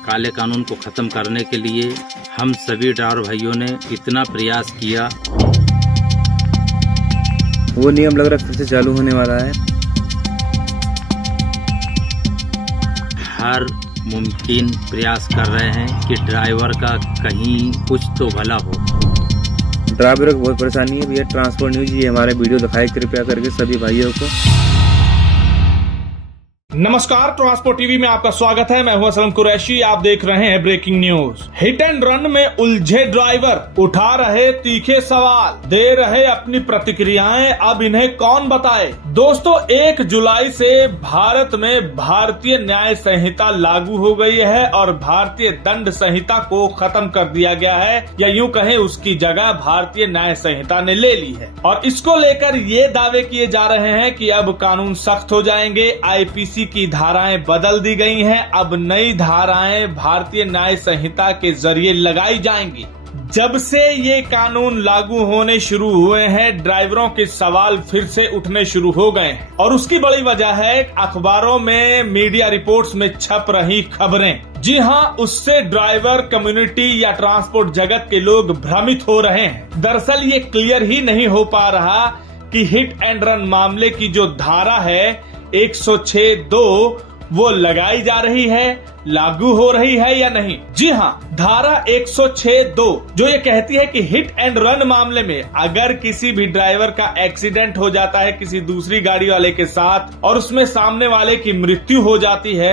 काले कानून को ख़त्म करने के लिए हम सभी ड्राइवर भाइयों ने इतना प्रयास किया। वो नियम लग रहा है फिर से चालू होने वाला है। हर मुमकिन प्रयास कर रहे हैं कि ड्राइवर का कहीं कुछ तो भला हो। ड्राइवरों को बहुत परेशानी है भैया। ट्रांसपोर्ट न्यूज ये हमारे वीडियो दिखाए कृपया करके सभी भाइयों को। नमस्कार, ट्रांसपोर्ट टीवी में आपका स्वागत है। मैं हूं असलम कुरैशी। आप देख रहे हैं breaking news. Hit and run में उलझे ड्राइवर उठा रहे तीखे सवाल, दे रहे अपनी प्रतिक्रियाएं, अब इन्हें कौन बताए। दोस्तों, 1 जुलाई से भारत में भारतीय न्याय संहिता लागू हो गई है और भारतीय दंड संहिता को खत्म कर दिया गया है, या यूं कहें उसकी जगह भारतीय न्याय संहिता ने ले ली है। और इसको लेकर ये दावे किए जा रहे हैं कि अब कानून सख्त हो जाएंगे। आईपीसी की धाराएं बदल दी गई हैं। अब नई धाराएं भारतीय न्याय संहिता के जरिए लगाई जाएंगी। जब से ये कानून लागू होने शुरू हुए हैं, ड्राइवरों के सवाल फिर से उठने शुरू हो गए हैं और उसकी बड़ी वजह है अखबारों में, मीडिया रिपोर्ट्स में छप रही खबरें। जी हां, उससे ड्राइवर कम्युनिटी या ट्रांसपोर्ट जगत के लोग भ्रमित हो रहे हैं। दरअसल ये क्लियर ही नहीं हो पा रहा कि हिट एंड रन मामले की जो धारा है 106(2) वो लगाई जा रही है, लागू हो रही है या नहीं। जी हाँ, धारा 106(2) जो ये कहती है कि हिट एंड रन मामले में अगर किसी भी ड्राइवर का एक्सीडेंट हो जाता है किसी दूसरी गाड़ी वाले के साथ और उसमें सामने वाले की मृत्यु हो जाती है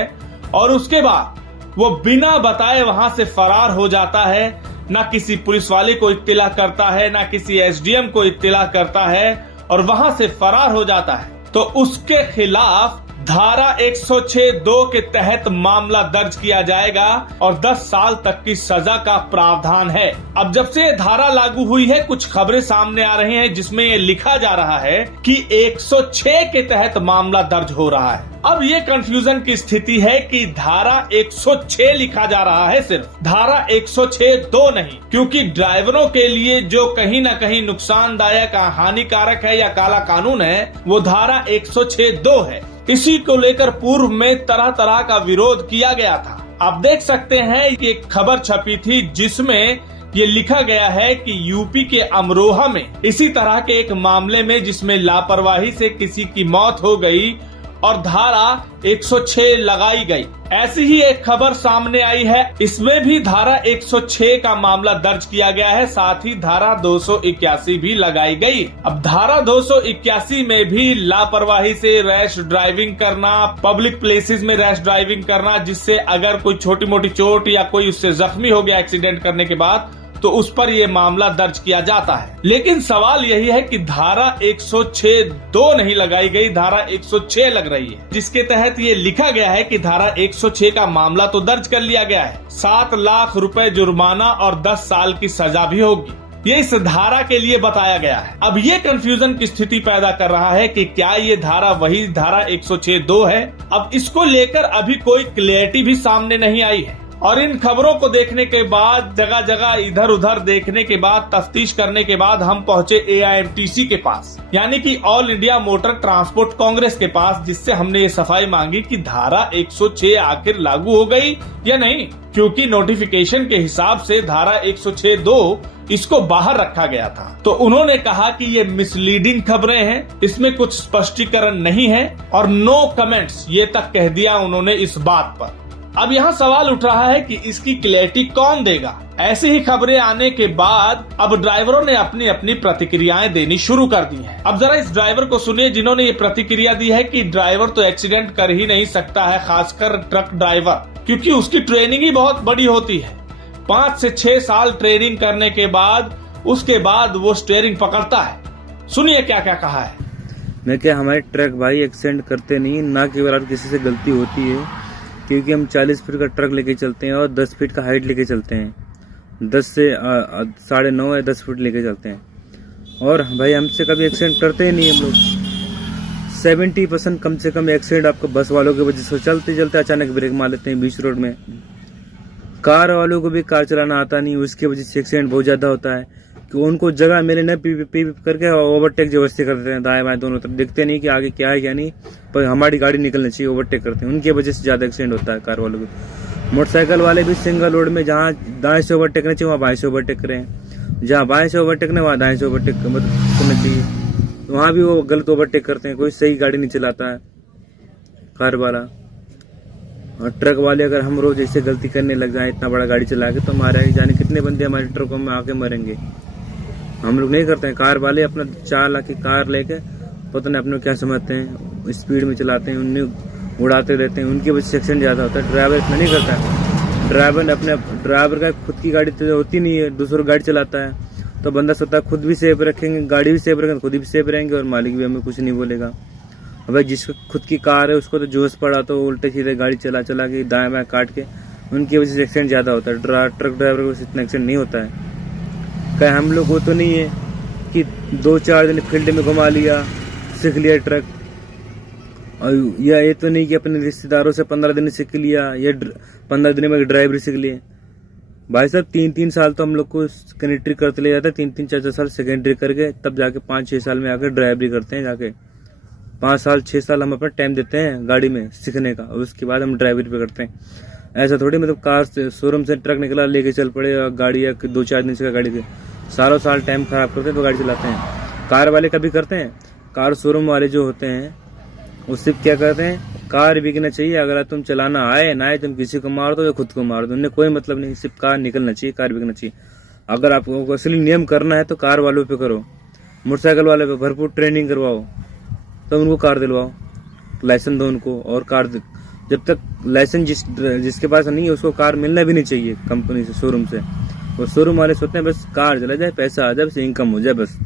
और उसके बाद वो बिना बताए वहां से फरार हो जाता है, ना किसी पुलिस वाले को इत्तिला करता है, ना किसी एसडीएम को इत्तिला करता है और वहां से फरार हो जाता है, तो उसके खिलाफ धारा 106(2) के तहत मामला दर्ज किया जाएगा और 10 साल तक की सजा का प्रावधान है। अब जब से ये धारा लागू हुई है, कुछ खबरें सामने आ रही हैं जिसमें ये लिखा जा रहा है कि 106 के तहत मामला दर्ज हो रहा है। अब ये कंफ्यूजन की स्थिति है कि धारा 106 लिखा जा रहा है, सिर्फ धारा 106(2) नहीं, क्योंकि ड्राइवरों के लिए जो कहीं न कहीं नुकसानदायक, हानिकारक है या काला कानून है, वो धारा 106(2) है। इसी को लेकर पूर्व में तरह तरह का विरोध किया गया था। आप देख सकते हैं कि एक खबर छपी थी जिसमें ये लिखा गया है कि यूपी के अमरोहा में इसी तरह के एक मामले में जिसमें लापरवाही से किसी की मौत हो गई और धारा 106 लगाई गई। ऐसी ही एक खबर सामने आई है, इसमें भी धारा 106 का मामला दर्ज किया गया है, साथ ही धारा 281 भी लगाई गई। अब धारा 281 में भी लापरवाही से रैश ड्राइविंग करना, पब्लिक प्लेसेस में रैश ड्राइविंग करना, जिससे अगर कोई छोटी मोटी चोट या कोई उससे जख्मी हो गया एक्सीडेंट करने के बाद, तो उस पर यह मामला दर्ज किया जाता है। लेकिन सवाल यही है कि धारा 106(2) नहीं लगाई गई, धारा 106 लग रही है, जिसके तहत ये लिखा गया है कि धारा 106 का मामला तो दर्ज कर लिया गया है, 7 लाख रुपए जुर्माना और 10 साल की सजा भी होगी। ये इस धारा के लिए बताया गया है। अब ये कंफ्यूजन की स्थिति पैदा कर रहा है कि क्या ये धारा वही धारा 106(2) है। अब इसको लेकर अभी कोई क्लियरिटी भी सामने नहीं आई है और इन खबरों को देखने के बाद, जगह जगह इधर उधर देखने के बाद, तफ्तीश करने के बाद हम पहुंचे AIMTC के पास, यानी कि all India motor transport Congress के पास, जिससे हमने ये सफाई मांगी कि धारा 106 आखिर लागू हो गई या नहीं, क्योंकि नोटिफिकेशन के हिसाब से धारा 106(2) इसको बाहर रखा गया था। तो उन्होंने कहा कि ये मिसलीडिंग खबरें हैं, इसमें कुछ स्पष्टीकरण नहीं है और नो कमेंट्स, ये तक कह दिया उन्होंने इस बात पर। अब यहाँ सवाल उठ रहा है कि इसकी क्लैरिटी कौन देगा। ऐसी ही खबरें आने के बाद अब ड्राइवरों ने अपनी अपनी प्रतिक्रियाएं देनी शुरू कर दी हैं। अब जरा इस ड्राइवर को सुनिए जिन्होंने ये प्रतिक्रिया दी है कि ड्राइवर तो एक्सीडेंट कर ही नहीं सकता है, खासकर ट्रक ड्राइवर, क्योंकि उसकी ट्रेनिंग ही बहुत बड़ी होती है। 5 से 6 साल ट्रेनिंग करने के बाद उसके बाद वो स्टीयरिंग पकड़ता है। सुनिए क्या क्या कहा है। मैं क्या, हमारे ट्रक भाई एक्सीडेंट करते नहीं, ना केवल किसी से गलती होती है, क्योंकि हम 40 फीट का ट्रक लेके चलते हैं और 10 फीट का हाइट लेके चलते हैं, 10 से 9.5 या 10 फीट लेके चलते हैं और भाई हमसे कभी एक्सीडेंट करते ही नहीं हम लोग। 70% कम से कम एक्सीडेंट आपको बस वालों की वजह से, चलते चलते अचानक ब्रेक मार लेते हैं बीच रोड में। कार वालों को भी कार चलाना आता नहीं, उसकी वजह से एक्सीडेंट बहुत ज्यादा होता है कि उनको जगह मिले न पी करके ओवरटेक जबरदस्ती कर देते हैं, दाएं बाएं दोनों तरफ, देखते नहीं कि आगे क्या है क्या नहीं, पर हमारी गाड़ी निकलनी चाहिए, ओवरटेक करते हैं, उनकी वजह से ज्यादा एक्सीडेंट होता है कार वालों को। मोटरसाइकिल वाले भी सिंगल रोड में जहाँ दाएं से ओवरटेकना चाहिए वहाँ बाएं से ओवरटेक करें, जहाँ बाएं से ओवरटेकना वहाँ दाएं से ओवरटेक करना चाहिए, तो वहाँ भी वो गलत ओवरटेक करते हैं। कोई सही गाड़ी नहीं चलाता है कार वाला। और ट्रक वाले अगर हम रोज ऐसे गलती करने लग जाए इतना बड़ा गाड़ी चला के, तो हमारे आगे जाने कितने बंदे हमारे ट्रकों में आके मरेंगे। हम लोग नहीं करते हैं। कार वाले अपना 4 लाख की कार लेके पता नहीं अपने क्या समझते हैं, स्पीड में चलाते हैं, उन्हें उड़ाते रहते हैं, उनकी वजह से एक्सीडेंट ज़्यादा होता है। ड्राइवर इतना नहीं करता है। ड्राइवर का खुद की गाड़ी तो होती नहीं है, दूसरों गाड़ी चलाता है, तो बंदा सोचता है खुद भी सेफ रखेंगे, गाड़ी भी सेफ रखेंगे, खुद भी सेफ रहेंगे और मालिक भी हमें कुछ नहीं बोलेगा। अब जिसको खुद की कार है उसको तो जोश पड़ा तो उल्टे सीधे गाड़ी चला के दाएं बाएं काट के, उनकी वजह से एक्सीडेंट ज़्यादा होता है। ट्रक ड्राइवर को इतना एक्सीडेंट नहीं होता है। क्या हम लोग वो तो नहीं है कि 2-4 दिन फील्ड में घुमा लिया, सीख लिया ट्रक, और या ये तो नहीं कि अपने रिश्तेदारों से 15 दिन सीख लिया, या 15 दिन में ड्राइवरी सीख लिए। भाई साहब 3-3 साल तो हम लोग को सेकेंडरी करते ले जाता है, 3-3 4-4 साल सेकेंडरी करके तब जाके 5-6 साल में आकर ड्राइवरी करते हैं। जाके 5 साल 6 साल हम अपना टाइम देते हैं गाड़ी में सीखने का, और उसके बाद हम ड्राइवरी पे करते हैं। ऐसा थोड़ी मतलब कार से शोरूम से ट्रक निकला लेके चल पड़े, और गाड़ी या 2-4 दिन से गाड़ी के सालों साल टाइम खराब करते हैं तो गाड़ी चलाते हैं। कार वाले कभी करते हैं। कार शोरूम वाले जो होते हैं वो सिर्फ क्या करते हैं, कार बिकना चाहिए, अगर तुम चलाना आए ना आए तुम किसी को मार दो या खुद को मार दो, उन्हें कोई मतलब नहीं, सिर्फ कार निकलना चाहिए, कार बिकना चाहिए। अगर आपको असली नियम करना है तो कार वालों पे करो, मोटरसाइकिल वाले पे भरपूर ट्रेनिंग करवाओ, तो उनको कार दिलवाओ, लाइसेंस दो उनको। और कार जब तक लाइसेंस जिसके पास नहीं है उसको कार मिलना भी नहीं चाहिए कंपनी से, शोरूम से। वो शोरूम वाले सोचते हैं बस कार चला जाए, पैसा आ जाए, बस इनकम हो जाए बस।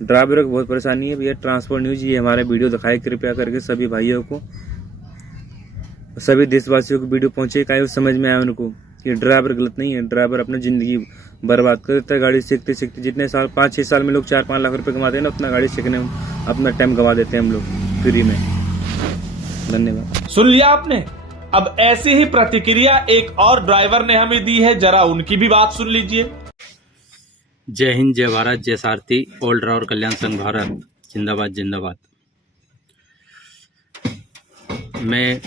ड्राइवरों को बहुत परेशानी है भैया। ट्रांसपोर्ट न्यूज ये हमारे वीडियो दिखाए कृपया करके सभी भाइयों को, सभी देशवासियों को वीडियो पहुंचे, काहे समझ में आए उनको कि ड्राइवर गलत नहीं है। ड्राइवर अपना जिंदगी बर्बाद कर देता है गाड़ी सीखते सीखते। जितने साल 5-6 साल में लोग 4-5 लाख रुपए कमाते हैं ना, अपना गाड़ी सीखने में अपना टाइम गवा देते हैं हम लोग फ्री में। धन्यवाद। सुन लिया आपने। अब ऐसी ही प्रतिक्रिया एक और ड्राइवर ने हमें दी है, जरा उनकी भी बात सुन लीजिए। जय हिंद, जय भारत, जय सारथी, ऑल ड्राइवर कल्याण संघ भारत जिंदाबाद जिंदाबाद। मैं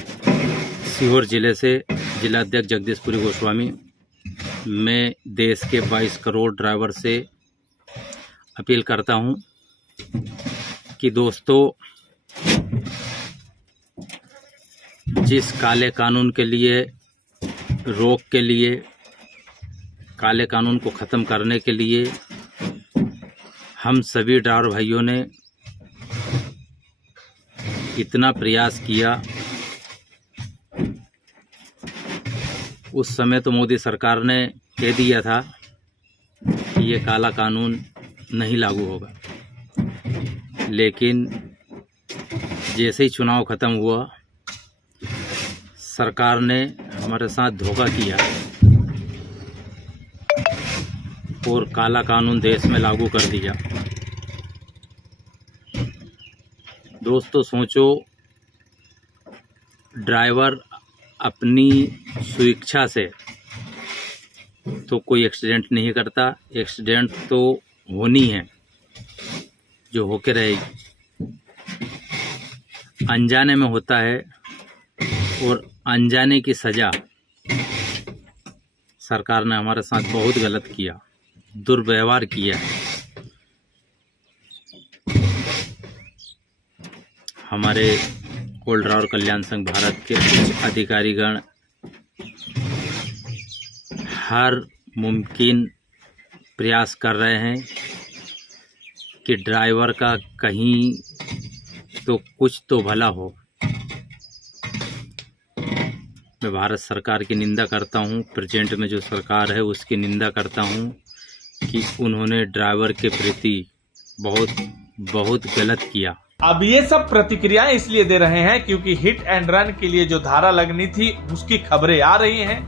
सीहोर जिले से जिला अध्यक्ष जगदीशपुरी गोस्वामी। मैं देश के 22 करोड़ ड्राइवर से अपील करता हूं कि दोस्तों, जिस काले कानून के लिए, रोक के लिए, काले कानून को ख़त्म करने के लिए हम सभी ड्राइवर भाइयों ने इतना प्रयास किया, उस समय तो मोदी सरकार ने कह दिया था कि ये काला कानून नहीं लागू होगा, लेकिन जैसे ही चुनाव ख़त्म हुआ सरकार ने हमारे साथ धोखा किया और काला कानून देश में लागू कर दिया। दोस्तों सोचो, ड्राइवर अपनी स्वेच्छा से तो कोई एक्सीडेंट नहीं करता, एक्सीडेंट तो होनी है जो होके रहेगी, अनजाने में होता है, और अनजाने की सज़ा सरकार ने हमारे साथ बहुत गलत किया, दुर्व्यवहार किया। हमारे ऑल ड्राइवर कल्याण संघ भारत के उच्च अधिकारीगण हर मुमकिन प्रयास कर रहे हैं कि ड्राइवर का कहीं तो कुछ तो भला हो। मैं भारत सरकार की निंदा करता हूं, प्रेजेंट में जो सरकार है उसकी निंदा करता हूं कि उन्होंने ड्राइवर के प्रति बहुत गलत किया। अब ये सब प्रतिक्रियाएं इसलिए दे रहे हैं क्योंकि हिट एंड रन के लिए जो धारा लगनी थी उसकी खबरें आ रही हैं।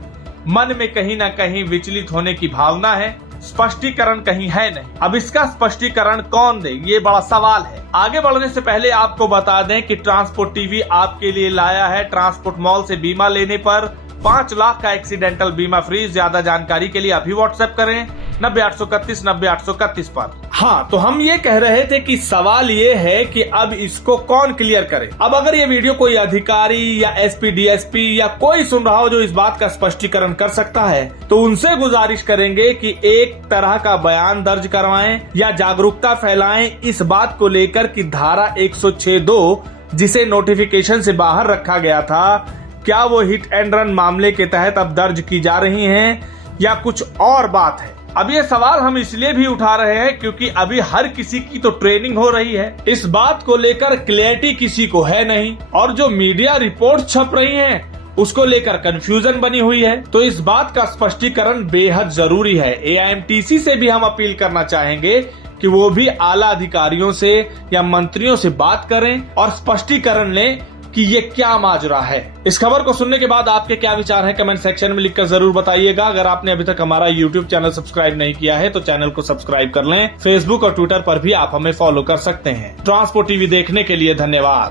मन में कहीं ना कहीं विचलित होने की भावना है, स्पष्टीकरण कहीं है नहीं। अब इसका स्पष्टीकरण कौन दे, ये बड़ा सवाल है। आगे बढ़ने से पहले आपको बता दें कि ट्रांसपोर्ट टीवी आपके लिए लाया है ट्रांसपोर्ट मॉल से बीमा लेने पर 5 लाख का एक्सीडेंटल बीमा फ्री। ज्यादा जानकारी के लिए अभी व्हाट्सएप करें 90-831 पर। हाँ, तो हम ये कह रहे थे कि सवाल ये है कि अब इसको कौन क्लियर करे। अब अगर ये वीडियो कोई अधिकारी या एसपी, डीएसपी या कोई सुन रहा हो जो इस बात का स्पष्टीकरण कर सकता है, तो उनसे गुजारिश करेंगे कि एक तरह का बयान दर्ज करवाएं या जागरूकता फैलाएं इस बात को लेकर कि धारा 106(2) जिसे नोटिफिकेशन से बाहर रखा गया था, क्या वो हिट एंड रन मामले के तहत अब दर्ज की जा रही हैं या कुछ और बात है। अब ये सवाल हम इसलिए भी उठा रहे हैं क्योंकि अभी हर किसी की तो ट्रेनिंग हो रही है, इस बात को लेकर क्लैरिटी किसी को है नहीं, और जो मीडिया रिपोर्ट छप रही हैं उसको लेकर कंफ्यूजन बनी हुई है। तो इस बात का स्पष्टीकरण बेहद जरूरी है। एआईएमटीसी से भी हम अपील करना चाहेंगे कि वो भी आला अधिकारियों से या मंत्रियों से बात करें और स्पष्टीकरण लें कि ये क्या माजरा है। इस खबर को सुनने के बाद आपके क्या विचार हैं, कमेंट सेक्शन में लिखकर जरूर बताइएगा। अगर आपने अभी तक हमारा YouTube चैनल सब्सक्राइब नहीं किया है तो चैनल को सब्सक्राइब कर लें। फेसबुक और ट्विटर पर भी आप हमें फॉलो कर सकते हैं। ट्रांसपोर्ट टीवी देखने के लिए धन्यवाद।